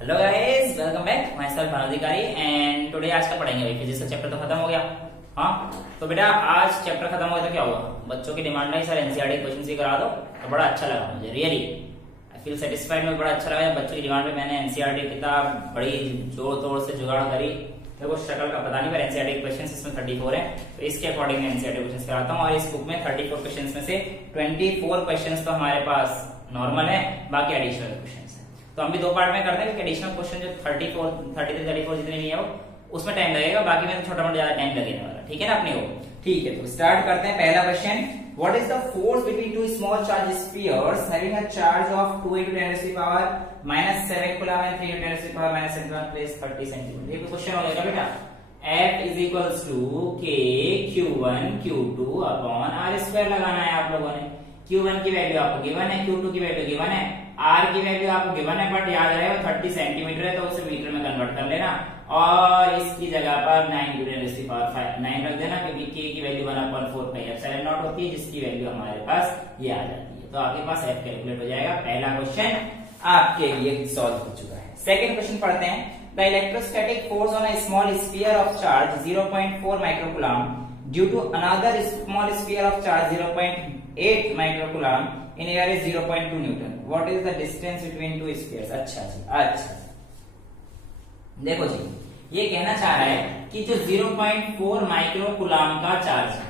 Hello guys, welcome back. My self अधिकारी and today आज का पढ़ेंगे भाई फिजिक्स का चैप्टर तो खत्म हो गया। हाँ तो बेटा आज चैप्टर खत्म हो गया तो क्या हुआ, बच्चों की डिमांड है सर एनसीईआरटी क्वेश्चन ही करा दो, तो बड़ा अच्छा लगा मुझे, रियली आई फील सेटिस्फाइड। में बड़ा अच्छा लगा बच्चों की डिमांड पे मैंने एनसीईआरटी किताब बड़ी जोर तोड़ से जुगाड़ करी। मेरे को शक्ल का पता नहीं पर एनसीईआरटी क्वेश्चन इसमें 34 है, तो इसके अकॉर्डिंग मैं एनसीईआरटी क्वेश्चन कराता हूँ। और इस बुक में 34 क्वेश्चन में से 24 क्वेश्चन तो हमारे पास नॉर्मल है, बाकी एडिशनल क्वेश्चन है। तो हम भी दो पार्ट में करते हैं क्योंकि एडिशनल क्वेश्चन जो 34, 33, 34 जितने भी है वो उसमें टाइम लगेगा, बाकी में तो छोटा मोटा ज्यादा टाइम लगने वाला। ठीक है ना अपने को? ठीक है, तो स्टार्ट करते हैं। पहला question, what is the force between two small charge spheres having a charge of 2 × 10⁻⁻7 coulomb and 3 × 10⁻⁻7 plus 30 centimetre. ये क्वेश्चन हो जाएगा बेटा, F is equals to K Q1 Q2 upon R² लगाना है आप लोगों ने। Q1 की वैल्यू आपको गिवन है, Q2 की वैल्यू गिवन है, R की वैल्यू आपको गिवन है, बट याद रहे 30 सेंटीमीटर है तो उसे मीटर में कन्वर्ट कर लेना और इसकी जगह पर 9 × 10⁵ रख देना क्योंकि K की वैल्यू 1/4πε0 होती है, जिसकी वैल्यू हमारे पास ये आ जाती है। तो आपके पास F कैलकुलेट हो जाएगा। पहला क्वेश्चन आपके लिए सॉल्व हो चुका है। सेकंड क्वेश्चन पढ़ते हैं। The electrostatic force on a small sphere of charge 0.4 microcoulomb due to another small sphere of charge 0.8 microcoulomb in air is 0.2 newton. What is the distance between two spheres? अच्छा जी, अच्छा देखो जी, ये कहना चाह रहा है कि जो 0.4 माइक्रोकूलम का चार्ज है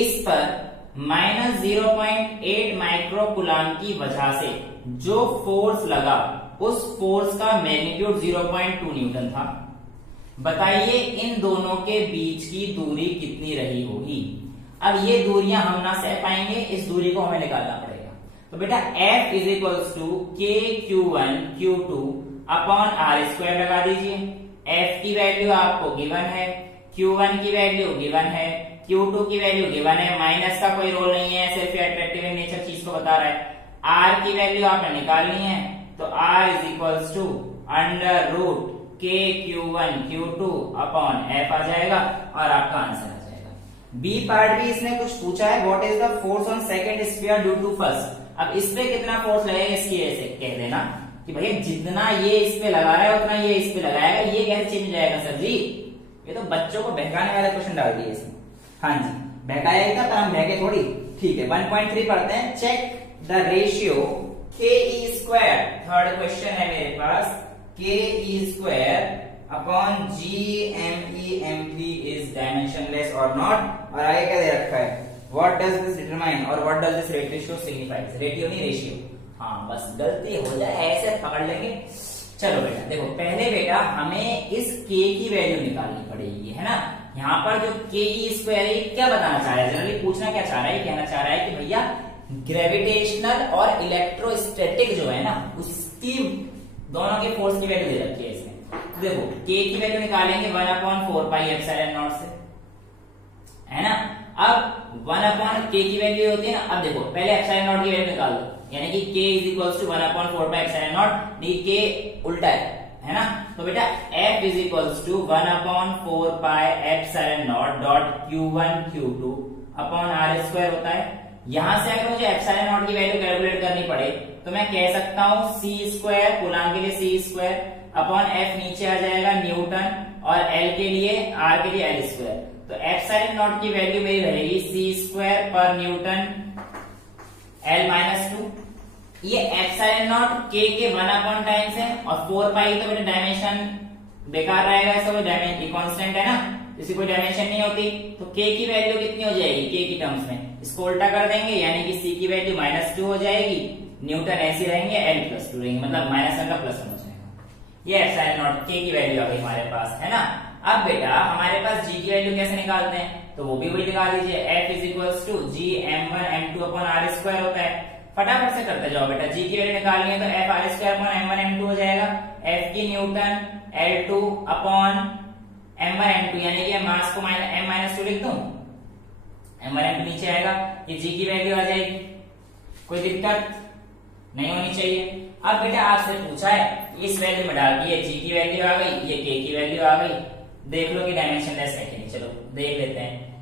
इस पर -0.8 माइक्रोकूलम की वजह से जो फोर्स लगा उस फोर्स का मैग्नीट्यूड 0.2 न्यूटन था। बताइए इन दोनों के बीच की दूरी कितनी रही होगी। अब ये दूरियां हम ना सह पाएंगे, इस दूरी को हमें निकालना पड़ेगा। तो बेटा F is equals to K Q1 Q2 upon R² लगा दीजिए। F की वैल्यू आपको गिवन है, Q1 की वैल्यू गिवन है, Q2 की वैल्यू गिवन है, माइनस का कोई रोल नहीं है, सिर्फ अट्रैक्टिव इन नेचर चीज को बता रहा है। R की वैल्यू आपने निकालनी है तो R is equals to √ K Q1 Q2 upon F आ जाएगा और आपका आंसर आ जाएगा। बी पार्ट भी इसने कुछ पूछा है, what is the force on second sphere due to first. अब इस पे कितना फोर्स लगेगा इसकी वजह से कह देना कि भैया जितना ये इस पे लगा रहा है उतना ये इस पे लगाएगा। ये कैसे चेंज जाएगा सर जी? ये तो बच्चों को बहकाने वाला क्वेश्चन डाल दिए इसमें। हाँ जी, बहकाया ही था पर हम बहके थोड़ी। ठीक है, 1.3 पढ़ते हैं। Check the ratio KE²। Third question है मेरे पास, KE² upon GME is dimensionless or not. और आगे क्या दे रखा है, व्हाट डज दिस डिटरमाइन और what does this ratio signifies. Radio नहीं रेशियो। हाँ बस गलती हो जाए ऐसे पकड़ लेंगे। चलो बेटा देखो, पहले बेटा हमें इस K की वैल्यू निकालनी पड़ेगी, है ना। यहाँ पर जो KE² है क्या बताना चाह रहा है, जनरली पूछना क्या चाह रहा है, कहना चाह रहा है कि भैया ग्रेविटेशनल और इलेक्ट्रोस्टैटिक जो है ना उसकी दोनों के फोर्स की वैल्यू दे रखी है इसमें। तो देखो K की वैल्यू निकालेंगे 1/4πε0 से, है ना। अब 1/K की वैल्यू होती है ना। अब देखो पहले ε0 की वैल्यू निकाल दो, यानी कि K is equals to 1/4πε0। K उल्टा है ना। तो बेटा F is equals to 1/4πε0 dot Q1 Q2 upon R² होता है। यहां से अगर मुझे ε0 की वैल्यू कैलकुलेट करनी पड़े तो मैं कह सकता हूं C² कूलम के लिए C² अपॉन F नीचे आ जाएगा न्यूटन और L के लिए R के लिए L²। तो ε0 की वैल्यू मेरी रहेगी C² पर न्यूटन L-2। ये ε0 K के 1 टाइम्स है और 4π तो बेटा डायमेंशन बेकार रहेगा, ऐसा कोई डायमेंशन कांस्टेंट है ना, इसकी कोई डायमेंशन नहीं होती। तो K की वैल्यू कितनी हो जाएगी K की टर्म्स में, इसको उल्टा कर देंगे यानी कि C की वैल्यू -2 हो जाएगी, न्यूटन ऐसी रहेंगे, L+2 रहेंगे, मतलब -1 का +1 हो जाएगा। ये ε0 K की वैल्यू आ गई हमारे पास, है ना। अब बेटा हमारे पास G की वैल्यू कैसे निकालते हैं, तो वो भी वही निकाल लीजिए। F is equals to GM1 M2 upon R² होता है। फटाफट से करते जाओ बेटा, G की वैल्यू निकालनी है तो F R² upon M1 M2 हो जाएगा। F की Newton L2 upon M1 M2 यानी कि मास को M-2 लिख दूं, M1 M2 नीचे आएगा, ये G की वैल्यू आ जाएगी। कोई दिक्कत नहीं होनी चाहिए। अब बेटा आपसे पूछा है इस वैल्यू में डाल दिए, G की वैल्यू आ गई, ये K की वैल्यू आ गई। देख लो कि डायमेंशनलेस है कि नहीं, चलो देख लेते हैं।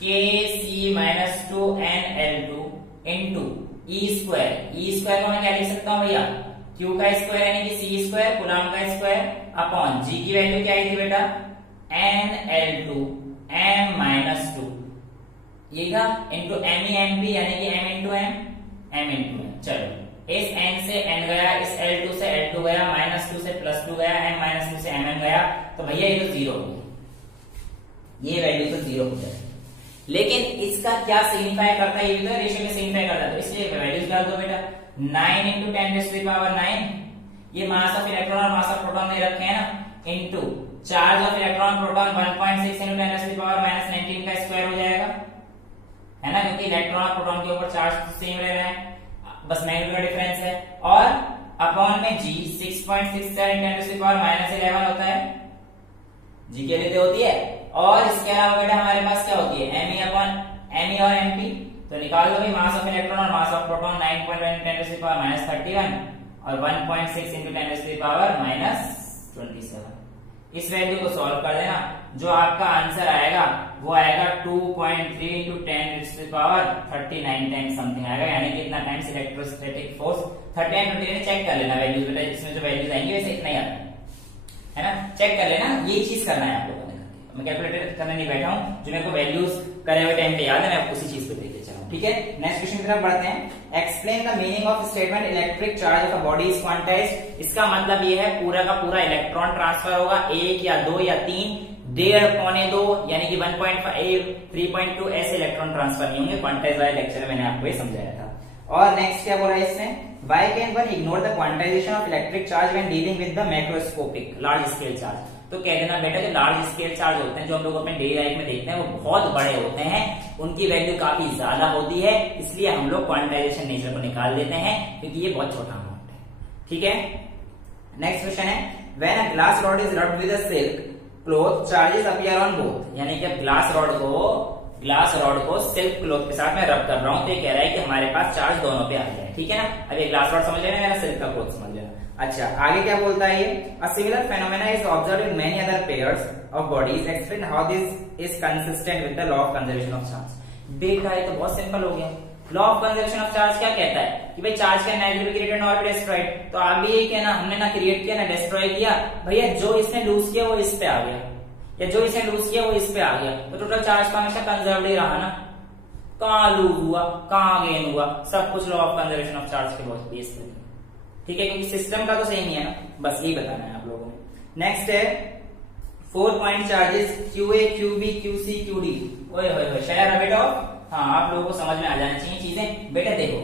KC-2NL2 इंटू E² को मैं क्या लिख सकता हूँ भैया, Q का स्क्वायर यानी कि C स्क्वायर कूलम का स्क्वायर अपॉन G की वैल्यू क्या आई थी बेटा NL2 M-2 ये था इंटू MEMP यानी कि M इंटू M। चलो इस N से N गया, इस L2 से L2 गया, -2 से +2 गया, M-2 से Mn गया, तो भैया ये तो 0 हो गया, ये वैल्यू तो 0 हो जाए। लेकिन इसका क्या सिग्निफाई करता है, ये तो रेशियो में सिग्निफाई करता है, तो इसलिए वैल्यूज डाल दो बेटा 9 × 10⁻⁹ ये मास ऑफ इलेक्ट्रॉन और मास ऑफ प्रोटॉन दे रखे हैं ना, into charge of electron proton 1.6 × 10⁻⁻19 का स्क्वायर हो जाएगा, है ना, क्योंकि इलेक्ट्रॉन और प्रोटॉन के ऊपर चार्ज सेम रह रहा है, बस मैग्नीट्यूड का डिफरेंस है, और अपॉन में G 6.67 × 10⁻11 होता है, G के लिए होती है, और इसके अलावा बेटा हमारे पास क्या होती है Me और MP, तो निकाल दो भाई मास ऑफ इलेक्ट्रॉन और मास ऑफ प्रोटॉन 9.1 × 10⁻31 और 1.6 × 10⁻27। इस वैल्यू को सॉल्व कर देना, जो आपका आंसर आएगा वो आएगा 2.3 × 10⁻39 टाइम्स समथिंग आएगा, यानी कि इतना टाइम्स इलेक्ट्रोस्टैटिक फोर्स 30 चेक कर लेना वैल्यूज बेटा, इसमें जो वैल्यूज आएंगे वैसे इतना ही आता है ना, चेक कर लेना, ये चीज करना है आप लोगों ने। मैं कैलकुलेटर करने नहीं बैठा हूं, जो मेरे को वैल्यूज करे हुए टाइम पे याद है, मैं उसी चीज को देखे चलूं, ठीक है। नेक्स्ट क्वेश्चन की तरफ बढ़ते हैं। Explain the meaning of statement electric charge of a body is quantized. इसका मतलब ये है पूरा का पूरा इलेक्ट्रॉन ट्रांसफर होगा, 1 या 2 या 3, 1.5 पौने 2 यानी कि 1.5 3.2 ऐसे इलेक्ट्रॉन ट्रांसफर नहीं होंगे, क्वांटाइज वाले लेक्चर में मैंने आपको ये समझाया था। और नेक्स्ट क्या बोला है इसमें, why can one ignore the quantization of electric charge when dealing with the macroscopic large scale charge। तो कह देना बेटा जो लार्ज स्केल चार्ज होते हैं, जो हम लोग अपने डेली लाइफ में देखते हैं, वो बहुत बड़े होते हैं, उनकी वैल्यू काफी ज्यादा होती है, इसलिए हम लोग क्वांटाइजेशन नेचर को निकाल देते हैं, क्योंकि ये बहुत छोटा अमाउंट है, ठीक है। नेक्स्ट क्वेश्चन है, when a glass rod is rubbed with a silk cloth charges appear on both, यानी कि अब ग्लास रॉड को सिल्क क्लॉथ के साथ में रब कर रहा हूं, तो ये कह रहा है कि हमारे पास चार्ज दोनों पे आ जाए, ठीक है ना। अब ये ग्लास रॉड समझ लेना, मेरा सिल्क का क्लॉथ समझ लेना। अच्छा आगे क्या बोलता है ये, a similar phenomena is observed in many other pairs of bodies, explain how this is consistent with the law of conservation of charge. बेटा ये तो बहुत सिंपल हो गया, law of conservation of charge क्या कहता है कि भाई charge can never be created nor be destroyed, तो आप भी ये कहना हमने ना क्रिएट किया ना डिस्ट्रॉय किया, भैया जो इसने लूज किया वो इस पे आ गया, या जो इसने लूज किया वो इस पे आ गया, तो टोटल चार्ज का हमेशा कंजर्व्ड ही रहा ना, कहां लूज हुआ कहां गेन हुआ, सब कुछ law of conservation of charge के बेस पे, ठीक है, क्योंकि सिस्टम का तो सही नहीं है ना, बस यही बताना है आप लोगों ने। नेक्स्ट है 4 point charges QA QB QC QD, ओए होए शायद बेटा, हाँ आप लोगों को समझ में आ जानी चाहिए चीजें। बेटा देखो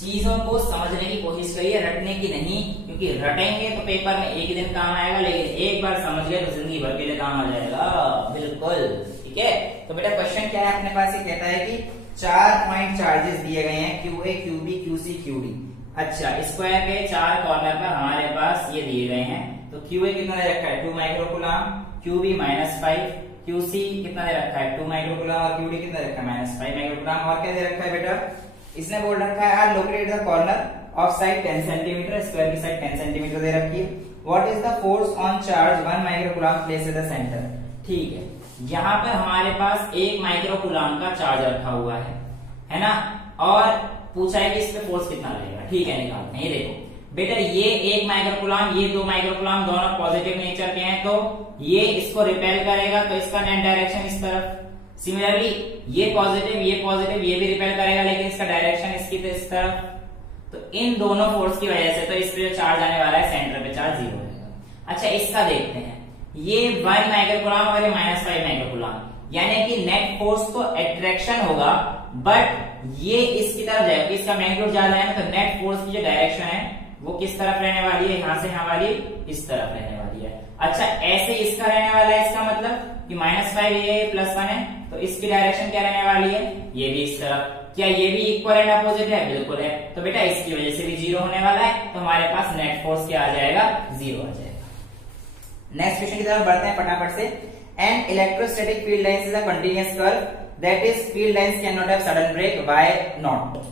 चीजों को समझने की कोशिश करिए, रटने की नहीं, क्योंकि रटेंगे तो पेपर में एक ही दिन काम आएगा, लेकिन एक बार समझ गए तो जिंदगी भर के लिए काम आ जाएगा, बिल्कुल, ठीक है। तो बेटा क्वेश्चन क्या है अपने पास, ये कहता है कि 4 पॉइंट चार्जेस दिए गए हैं QA QB QC QD। अच्छा स्क्वायर के 4 कॉर्नर पर हमारे पास ये दिए गए हैं, तो QA कितना दे रखा है 2 माइक्रोकूलम, QB -5, QC कितना दे रखा है 2 माइक्रोकूलम, और QD कितना दे रखा है -5 माइक्रोकूलम। और क्या दे रखा है बेटा, इसने बोल रखा है are located the corner of side 10 centimetre, square की साइड 10 सेंटीमीटर दे रखी है। What is the force on charge 1 microcoulomb placed at the centre, ठीक है। यहाँ पर हमारे पास 1 माइक्रोकूलम का चार्ज रखा हुआ है ना, और पूछा है कि इस पे फोर्स कितना लगेगा, ठीक है निकालते हैं। ये देखो बेटा ये 1 माइक्रोकूलम ये 2 माइक्रोकूलम दोनों पॉजिटिव नेचर के हैं, तो ये इसको रिपेल करेगा, तो इसका नेट डायरेक्शन इस तरफ। सिमिलरली ये पॉजिटिव ये भी रिपेल करेगा, लेकिन इसका डायरेक्शन इसकी तो इस तरफ। तो इन दोनों फोर्स की वजह से तो इस पे जो चार्ज आने वाला है सेंटर पे चार्ज 0 रहेगा। अच्छा इसका देखते हैं, ये 1 माइक्रोकूलम और ये -5 माइक्रोकूलम, यानी कि नेट फोर्स तो अट्रैक्शन होगा, बट ये इसकी तरफ जाएगा, इसका मैग्नीट्यूड ज्यादा है, तो नेट फोर्स की जो डायरेक्शन है वो किस तरफ रहने वाली है, यहां से यहां वाली इस तरफ रहने वाली है। अच्छा ऐसे इसका रहने वाला है, इसका मतलब कि -5 ये +1 है, तो इसकी डायरेक्शन क्या रहने वाली है, ये भी इस तरफ। क्या ये भी इक्वल एंड अपोजिट है, बिल्कुल है, तो बेटा इसकी वजह से भी 0 होने वाला है, तो हमारे पास नेट फोर्स क्या आ जाएगा 0 आ जाएगा। नेक्स्ट क्वेश्चन की तरफ बढ़ते हैं फटाफट से। An electrostatic field lines is a continuous curve, that is field lines can not have sudden break, why not.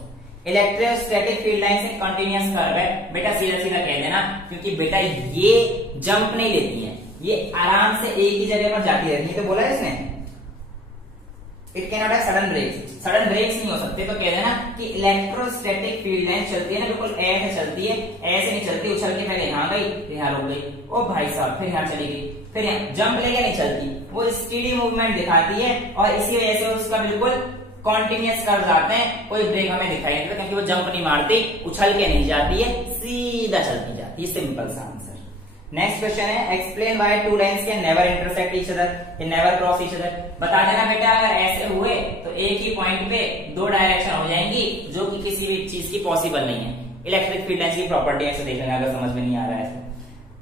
Electrostatic field lines एक कंटीन्यूअस कर्व है, बेटा सीधा सीधा कह देना, क्योंकि बेटा ये जंप नहीं लेती है, ये आराम से एक ही जगह पर जाती रहती है, तो बोला है इसने it can not have sudden breaks, sudden breaks नहीं हो सकते। तो कह देना कि इलेक्ट्रोस्टैटिक फील्ड लाइन चलती है ना बिल्कुल ऐसे चलती है, ऐसे नहीं चलती उछल के पहले यहाँ गई फिर यहाँ रुक गई, ओ भाई साहब फिर यहाँ चली गई, फिर यहाँ जंप लेके नहीं चलती, वो स्टेडी मूवमेंट दिखाती है और इसी वजह से उसका बिल्कुल कॉन्टिन्यूस कर जाते हैं, कोई ब्रेक हमें दिखाई नहीं देता क्योंकि वो जंप नहीं मारती, उछल के नहीं जाती है, सीधा चलती जाती है। सिंपल सा आंसर। नेक्स्ट क्वेश्चन है explain why two lines can never intersect each other, can never cross each other. बता देना बेटा अगर ऐसे हुए तो एक ही पॉइंट पे दो डायरेक्शन हो जाएंगी जो कि किसी भी चीज की पॉसिबल नहीं है। इलेक्ट्रिक फील्ड लाइंस की प्रॉपर्टी ऐसे देख लेना अगर समझ में नहीं आ रहा है।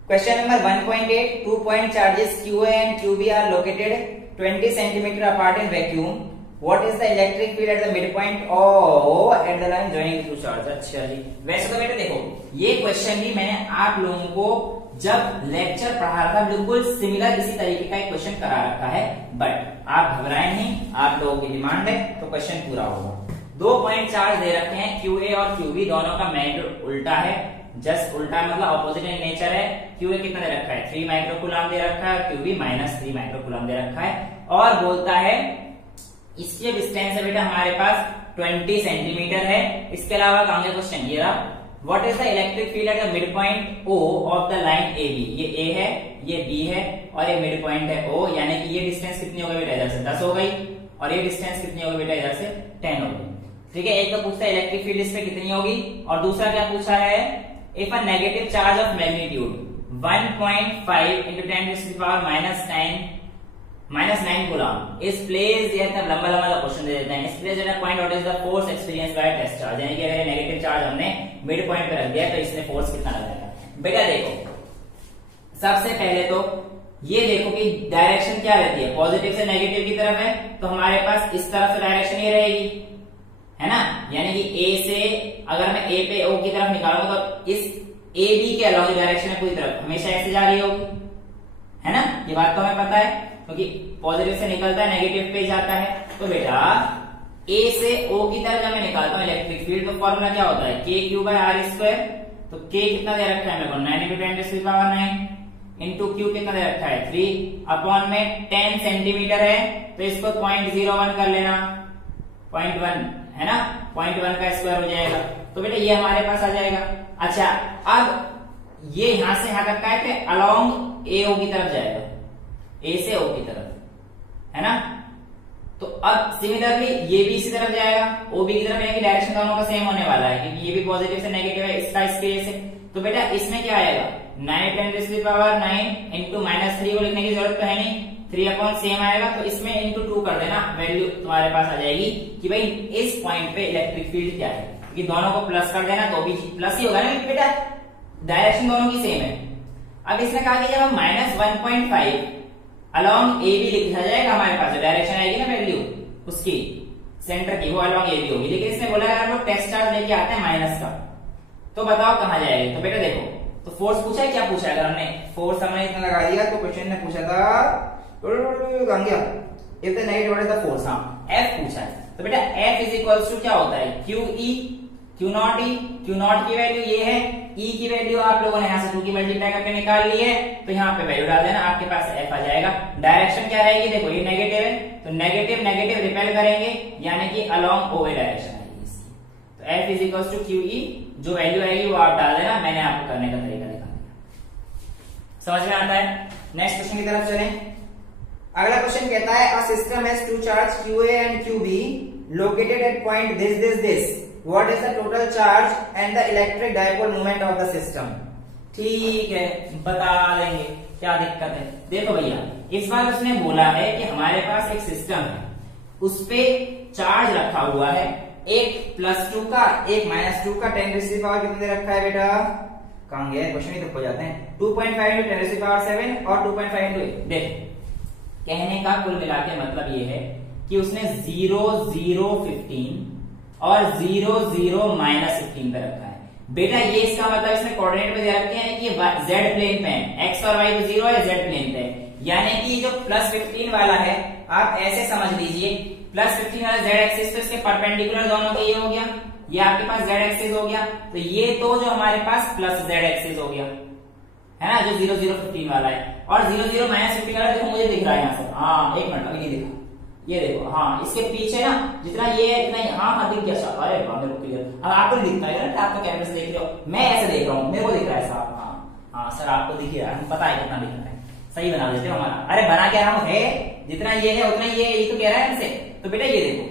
Question number 1.8 2 point charges QA and QB are located 20 cm apart in vacuum. What is the electric field at the midpoint or at the line joining two charges? अच्छा जी, वैसे तो बेटा देखो ये क्वेश्चन भी मैंने आप लोगों को जब लेक्चर पढ़ा रहा था बिल्कुल सिमिलर इसी तरीके का एक क्वेश्चन करा रखा है, बट आप घबराएं नहीं, आप लोगों की डिमांड है तो क्वेश्चन पूरा होगा। 2 पॉइंट चार्ज दे रखे हैं QA और QB, दोनों का मैग्नीट्यूड उल्टा है, जस्ट उल्टा मतलब ऑपोजिट इन नेचर है। QA कितना दे रखा है 3 माइक्रोकूलम दे रखा है, QB -3 माइक्रोकूलम दे रखा है और बोलता है इसकी डिस्टेंस है बेटा हमारे पास 20 सेंटीमीटर है। इसके अलावा आगे क्वेश्चन ये रहा what is the electric field at the mid point O of the line AB। ये A है, ये B है और ये मिड पॉइंट है O, यानी कि ये डिस्टेंस कितनी हो गई बेटा इधर से 10 हो गई और ये डिस्टेंस कितनी हो गई बेटा इधर से 10 हो गई। ठीक है, एक तो पूछता है इलेक्ट्रिक फील्ड इस पे कितनी होगी और दूसरा क्या पूछा है if a negative charge of magnitude 1.5 into 10⁻⁹ -9 coulomb is placed, ये तब लंबा लंबा क्वेश्चन दे देते हैं। Is place at point what is the force experienced by test charge, यानी कि अगर नेगेटिव चार्ज हमने मिड पॉइंट पे रख दिया तो इसमें फोर्स कितना लगेगा। बेटा देखो सबसे पहले तो ये देखो कि डायरेक्शन क्या रहती है, पॉजिटिव से नेगेटिव की तरफ है तो हमारे पास इस तरफ से डायरेक्शन ये रहेगी, है ना, यानी कि A से अगर मैं A पे O की तरफ निकालूंगा तो इस AB के अलॉन्ग डायरेक्शन है पूरी तरफ हमेशा ऐसे जा रही होगी, है ना, ये बात तो हमें पता है क्योंकि पॉजिटिव से निकलता है नेगेटिव पे जाता है। तो बेटा A से O की तरफ जब मैं निकालता हूँ इलेक्ट्रिक फील्ड तो फॉर्मूला क्या होता है KQ/R²। तो K कितना दे रखा है मेरे को 9 × 10⁻⁹ इंटू Q कितना दे रखा है 3 अपॉन में 10 सेंटीमीटर है तो इसको 0.01 कर लेना, 0.1 है ना, 0.1 का स्क्वायर हो जाएगा। तो बेटा ये हमारे पास आ जाएगा। अच्छा अब ये यहां से यहां तक का है कि अलोंग AO की तरफ जाएगा, A से O की तरफ, है ना। तो अब सिमिलरली ये भी इसी तरफ जाएगा OB की तरफ, यानी कि डायरेक्शन दोनों का सेम होने वाला है क्योंकि ये भी पॉजिटिव से नेगेटिव है इसका इसके से। तो बेटा इसमें क्या आएगा 9 × 10⁻⁹ इंटू -3 को लिखने की जरूरत तो है नहीं, 3 अपॉन सेम आएगा तो इसमें इंटू 2 कर देना, वैल्यू तुम्हारे पास आ जाएगी कि भाई इस पॉइंट पे इलेक्ट्रिक फील्ड क्या है, क्योंकि दोनों को प्लस कर देना तो भी प्लस ही होगा ना बेटा, डायरेक्शन दोनों की सेम है। अब इसने कहा कि जब हम -1.5 अलॉन्ग AB लिखा जाएगा हमारे पास डायरेक्शन आएगी ना वैल्यू उसकी सेंटर की, वो अलॉन्ग AB होगी, लेकिन इसने बोला अगर हम लोग टेस्ट चार्ज लेके आते हैं माइनस का तो बताओ कहां जाएगा। तो बेटा देखो तो फोर्स पूछा है, क्या पूछा है, अगर हमने फोर्स हमने इतना लगा दिया तो क्वेश्चन ने पूछा था if the negative what is the force, हाँ F पूछा है। तो बेटा F इज इक्वल्स टू क्या होता है QE Q0E, Q0 की वैल्यू ये है, E की वैल्यू आप लोगों ने यहाँ से 2 की मल्टीप्लाई करके निकाल ली है तो यहाँ पे वैल्यू डाल देना, आपके पास F आ जाएगा। डायरेक्शन क्या रहेगी देखो ये नेगेटिव है तो नेगेटिव नेगेटिव रिपेल करेंगे यानी कि अलोंग OA डायरेक्शन आएगी इसकी। तो F is equals to QE, जो वैल्यू आएगी वो आप डाल देना, मैंने आपको करने का तरीका दिखा दिया। समझ में आता है। नेक्स्ट क्वेश्चन की तरफ चलें। अगला क्वेश्चन कहता है a system has two charge QA and QB located at point this What is the total charge and the electric dipole moment of the system? ठीक है बता देंगे, क्या दिक्कत है। देखो भैया इस बार उसने बोला है कि हमारे पास एक सिस्टम है, उस पे चार्ज रखा हुआ है, एक +2 का एक -2 का 10⁻⁷ कितने रखा है बेटा, कहां गया क्वेश्चन ही तो खो जाते हैं, 2.5 × 10⁻⁷ और 2.5 × 8। देख कहने का कुल मिला के मतलब ये है कि उसने 0 0 15 और 0 0 -15 पे रखा है। बेटा ये इसका मतलब इसने कोऑर्डिनेट पे दे रखे हैं कि Z प्लेन पे है, x और y तो 0 है, Z प्लेन पे है, यानी कि जो +15 वाला है आप ऐसे समझ लीजिए +15 वाला Z एक्सिस तो इसके परपेंडिकुलर दोनों के ये हो गया, ये आपके पास Z एक्सिस हो गया, तो ये तो जो हमारे पास +Z एक्सिस हो गया है ना, जो 0 0 15 वाला है। और 0 0 -15 वाला देखो मुझे दिख रहा है यहाँ से, हाँ एक मिनट अभी नहीं दिखा, ये देखो, हाँ इसके पीछे ना जितना ये है इतना ही, हाँ दिख गया सर, अरे वाह मेरे को क्लियर। अब आपको दिखता है ना, आप तो कैमरे से देख रहे हो, मैं ऐसे देख रहा हूँ, मेरे को दिख रहा है साहब। हाँ सर आपको दिख रहा है, हम पता है कितना दिख रहा है, सही बना देते हो हमारा। अरे बना क्या रहा हूँ है, जितना ये है उतना ये तो कह रहा है हमसे। तो बेटा ये देखो,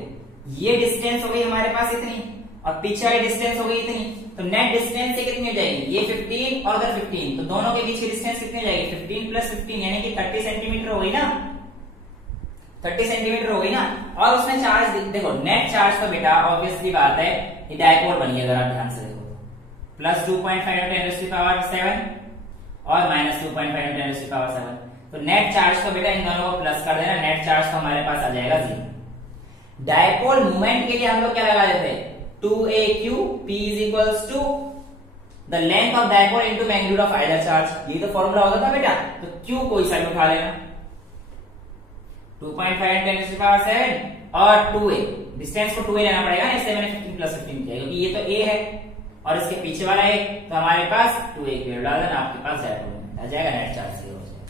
ये डिस्टेंस हो गई हमारे पास इतनी, और पीछे वाली डिस्टेंस हो गई इतनी, तो नेट डिस्टेंस ये कितनी हो जाएगी, ये 15 और उधर 15, तो दोनों के बीच की डिस्टेंस कितनी हो जाएगी, 15 प्लस 15 यानी कि 30 सेंटीमीटर हो गई ना, 30 सेंटीमीटर हो गई ना। और उसमें चार्ज देखो, नेट चार्ज तो बेटा ऑब्वियसली बात है ये डायपोल बनी है, अगर आप ध्यान से देखो, प्लस 2.5 × 10⁻⁷ और माइनस 2.5 × 10⁻⁷। तो नेट चार्ज तो बेटा इन दोनों को प्लस कर देना, नेट चार्ज तो हमारे पास आ जाएगा 0। डायपोल मूवमेंट के लिए हम लोग क्या लगा देते हैं, 2aq p = the length of dipole into magnitude of either charge, ये तो फॉर्मूला होता था बेटा। तो q कोई सा भी उठा लेना, 2.5 × 10⁻⁷ और 2a, डिस्टेंस को 2a लेना पड़ेगा, इसलिए मैंने 15 प्लस 15 किया, क्योंकि ये तो a है और इसके पीछे वाला a, तो हमारे पास 2a की वैल्यू डाल देना, आपके पास डायपोल मूवमेंट आ जाएगा, नेट चार्ज 0 हो जाएगा।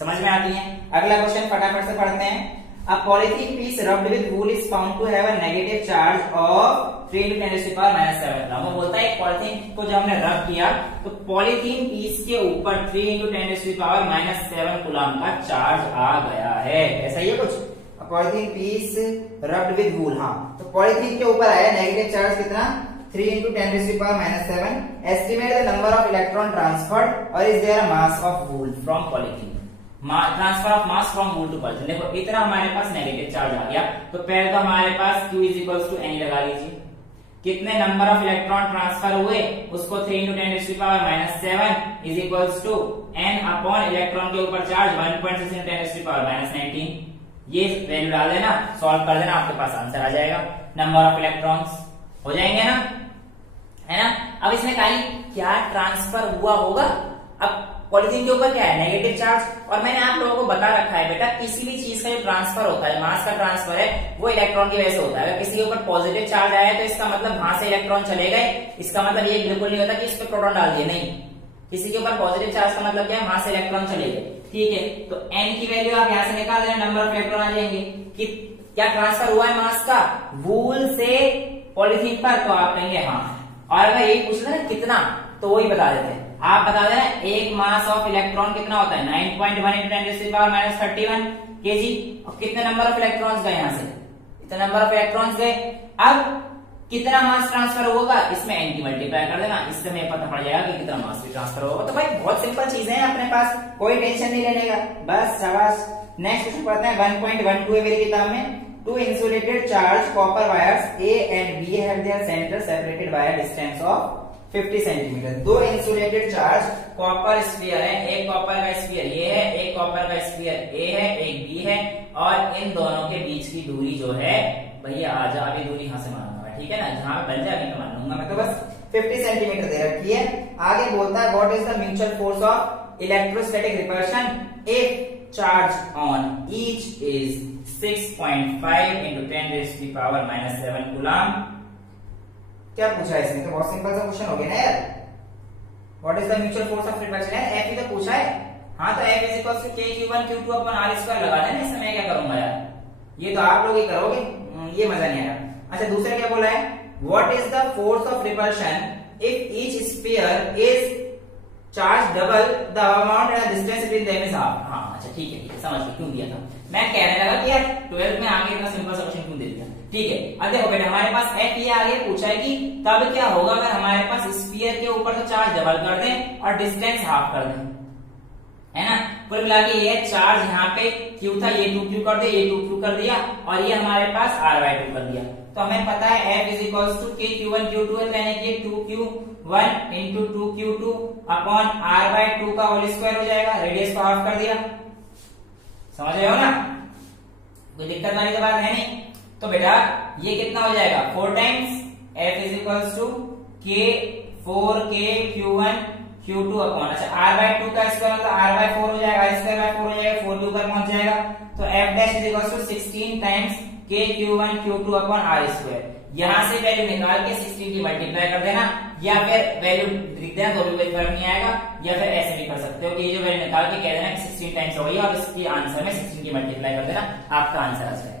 समझ में आती है। अगला क्वेश्चन फटाफट से पढ़ते हैं। A polythene piece rubbed with wool is found to have a negative charge of 3 × 10⁻⁷। वो बोलता है पॉलिथीन को जब हमने रब किया तो पॉलिथीन पीस के ऊपर 3 × 10⁻⁷ कूलम का चार्ज आ गया है। ऐसा ही है कुछ, पॉलिथीन पीस रब्ड विद वूल, हाँ तो पॉलिथीन के ऊपर आया नेगेटिव चार्ज कितना, 3 × 10⁻⁷। Estimate the number of electron transferred और is there a mass of wool from polythene, transfer of mass from wool to polythene. देखो इतना हमारे पास नेगेटिव चार्ज आ गया, तो पहले तो हमारे पास Q = N लगा लीजिए, कितने नंबर ऑफ इलेक्ट्रॉन ट्रांसफर हुए उसको 3 × 10⁻⁷ = N अपॉन इलेक्ट्रॉन के ऊपर चार्ज 1.6 × 10⁻⁹। ये वैल्यू डाल देना, सॉल्व कर देना, आपके पास आंसर आ जाएगा, नंबर ऑफ इलेक्ट्रॉन्स हो जाएंगे ना, है ना। अब इसमें कहीं क्या ट्रांसफर हुआ होगा, अब पॉलिथीन के ऊपर क्या है नेगेटिव चार्ज, और मैंने आप लोगों को बता रखा है बेटा किसी भी चीज का जो ट्रांसफर होता है, मास का ट्रांसफर है, वो इलेक्ट्रॉन की वजह से होता है। अगर किसी के ऊपर पॉजिटिव चार्ज आया तो इसका मतलब वहां से इलेक्ट्रॉन चले गए, इसका मतलब ये बिल्कुल नहीं होता कि इस पे प्रोटॉन डाल दिए, नहीं, किसी के ऊपर पॉजिटिव चार्ज का मतलब क्या है, वहां से इलेक्ट्रॉन चले गए, ठीक है। तो n की वैल्यू आप यहाँ से निकाल देना, नंबर ऑफ इलेक्ट्रॉन आ जाएंगे कि क्या ट्रांसफर हुआ है मास का वूल से पॉलिथीन पर, तो आप कहेंगे हाँ। और अगर यही पूछ लेना कितना, तो वही बता देते हैं, आप बता देना एक मास ऑफ इलेक्ट्रॉन कितना होता है, 9.1 × 10⁻31 kg, और कितने नंबर ऑफ इलेक्ट्रॉन्स गए यहाँ से, इतने नंबर ऑफ इलेक्ट्रॉन्स गए। अब कितना मास ट्रांसफर होगा, इसमें n की मल्टीप्लाई कर देना, इससे हमें पता पड़ जाएगा कि कितना मास भी ट्रांसफर होगा। तो भाई बहुत सिंपल चीजें हैं अपने पास, कोई टेंशन नहीं लेने का, बस शाबाश। नेक्स्ट क्वेश्चन पढ़ते हैं 1.12 है मेरी किताब में। Two insulated charge copper wires A and B have their center separated by a distance of 50 centimetre. दो इंसुलेटेड चार्ज कॉपर स्फीयर है, एक कॉपर का स्फीयर ये है, एक कॉपर का स्फीयर A है, एक B है, और इन दोनों के बीच की दूरी जो है भैया आजा, अभी दूरी यहां से मानूंगा, ठीक है ना, जहां बन जाए अभी तो मान लूंगा मैं, तो बस 50 सेंटीमीटर दे रखी है। आगे बोलता है what is the mutual force of electrostatic repulsion if charge on each is 6.5 × 10⁻⁷ coulomb. क्या पूछा है इसमें, तो बहुत सिंपल सा क्वेश्चन हो गया ना यार, what is the mutual force of repulsion है, F ही तो पूछा है, हाँ तो F = KQ1 Q2/R² लगा देना, इसमें मैं क्या करूंगा यार, ये तो आप लोग ही करोगे, ये मजा नहीं आया। अच्छा दूसरा क्या बोला है, what is the force of repulsion if each sphere is charge double the amount and distance between them is half. हाँ अच्छा ठीक है समझ गया, क्यों दिया था, मैं कहने लगा कि यार 12th में आगे इतना सिंपल सा क्वेश्चन क्यों दे दिया, ठीक है। अब देखो बेटा हमारे पास F ये आगे पूछा है कि तब क्या होगा अगर हमारे पास स्फीयर के ऊपर तो चार्ज डबल कर दें और डिस्टेंस हाफ कर दें, है ना। कुल मिला के ये चार्ज यहाँ पे Q था, ये 2Q कर दिया, ये 2Q कर दिया, और ये हमारे पास R/2 कर दिया। तो हमें पता है F = KQ1 Q2 है, यानी कि 2Q1 × 2Q2 अपॉन R/2 का होल स्क्वायर हो जाएगा, रेडियस को हाफ कर दिया, समझ रहे हो ना, कोई दिक्कत वाली तो बात है नहीं। तो बेटा ये कितना हो जाएगा 4 times F = K4KQ1 Q2 upon, अच्छा R/2 का स्क्वायर मतलब R/4 हो जाएगा, R² 4 हो जाएगा, 4 के ऊपर पहुंच जाएगा, तो F' = 16 टाइम्स के Q1 Q2 upon are square. यहाँ से वैल्यू निकाल के 16 की मल्टीप्लाई कर देना, या फिर वैल्यू लिख देना तो भी कोई फर्क नहीं आएगा, या फिर ऐसे भी कर सकते हो कि ये जो वैल्यू निकाल के कह देना कि 16 टाइम्स हो गई और इसके आंसर में 16 की मल्टीप्लाई कर देना, आपका आंसर आ जाए।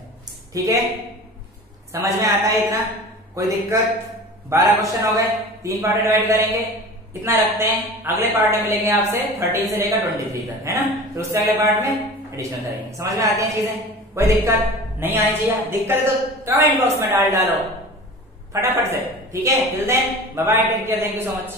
ठीक है, समझ में आता है इतना? कोई दिक्कत? 12 क्वेश्चन हो गए, 3 पार्ट में डिवाइड करेंगे, इतना रखते हैं। अगले पार्ट में मिलेंगे आपसे 13 से लेकर 23 तक, है ना? तो उससे अगले पार्ट में एडिशनल करेंगे। समझ में आती है चीजें? कोई दिक्कत नहीं आनी चाहिए? दिक्कत है तो कमेंट बॉक्स में डालो फटाफट से। ठीक है, till then bye bye, take care, thank you so much.